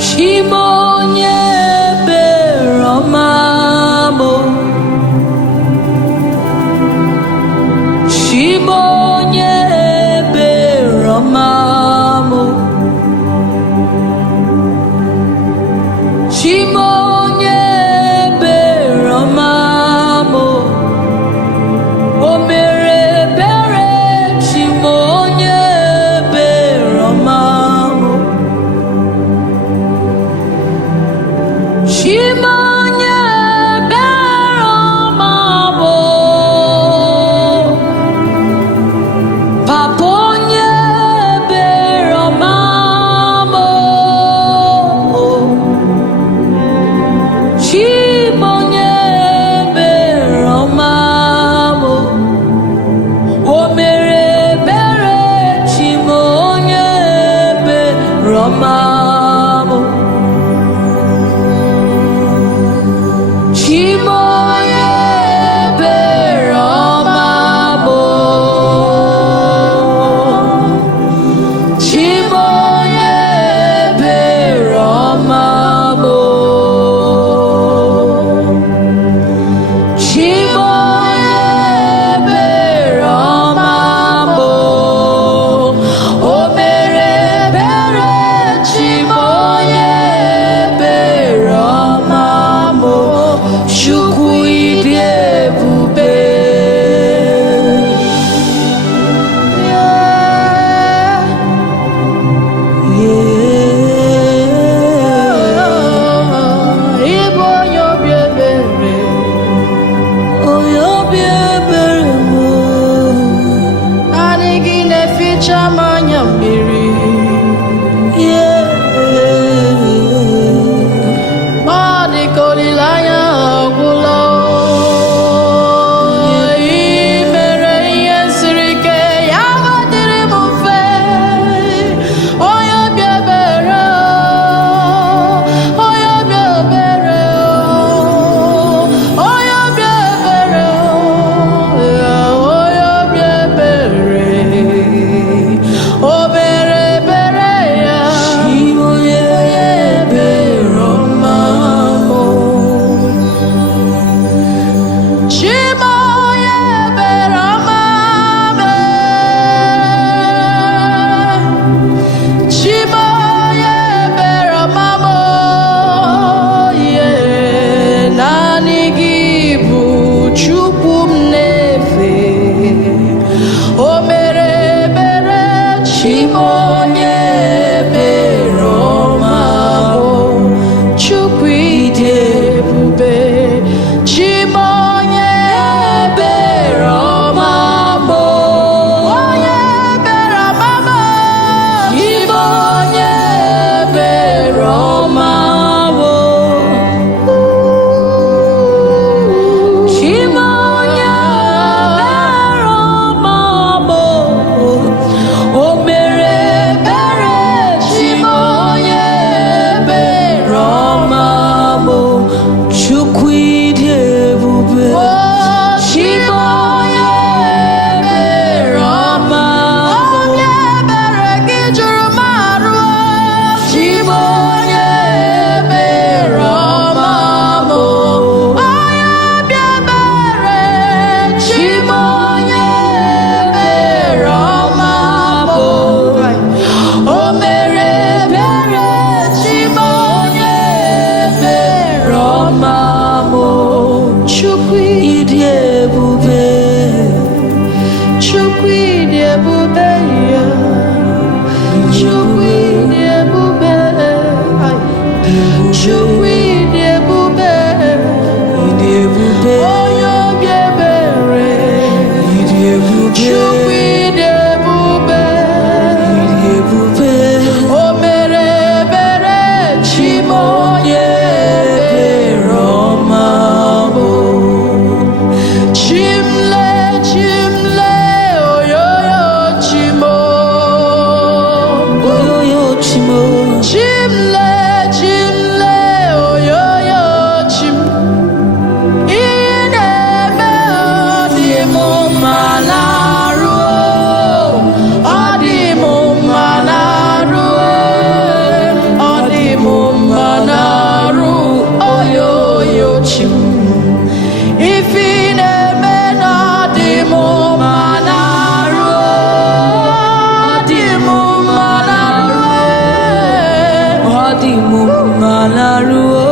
Shimonye beromamo, Shimonye beromamo, Shimonye beromamo, Omere bere Shimonye beromamo, Shimonye beromamo, Paponye beromamo, Shimonye beromamo, Omere bere Shimonye beromamo, Shimonye beromamo, Shimonye beromamo, Shimonye beromamo, Omere bere Shimonye beromamo, Chukwu ịdị ebube. Ịbụ onye obi ebere, onye obi ebere mụ, naanị gị na-eficha m anya mmiri. Ọ dị ka olileanya agwụla, ị mere ihe siri ike, ya dịrị m mfe. Onye obi ebere, onye obi ebere, onye obi ebere, onye obi ebere, o mere ebere ya. Shimonye beromamo, Shimonye beromamo, Shimonye beromamo, naanị gị bụ Chukwu m na-efe. O mere ebere, Shimonye beromamo, Chukwu ịdị ebube, Shimonye beromamo, onye beromamo, Shimonye beromamo, Shimonye beromamo, o mere ebere, Shimonye beromamo, Chukwu ịdị ebube. Shimonye beromamo, obi ebere gị juru m arụ. Shimonye beromamo, onye obi ebere, Shimonye beromamo, o mere ebere, Shimonye beromamo, Chukwu ịdị ebube, Chukwu ịdị ebube ya, Chukwu ịdị ebube, Chukwu ịdị ebube, onye obi ebere, Chukwu ịdị ebube, o mere ebere, Shimonye beromamo, Chimle, Chimle, oyoyo chimo, Chimle, Chimle, di mu malaruo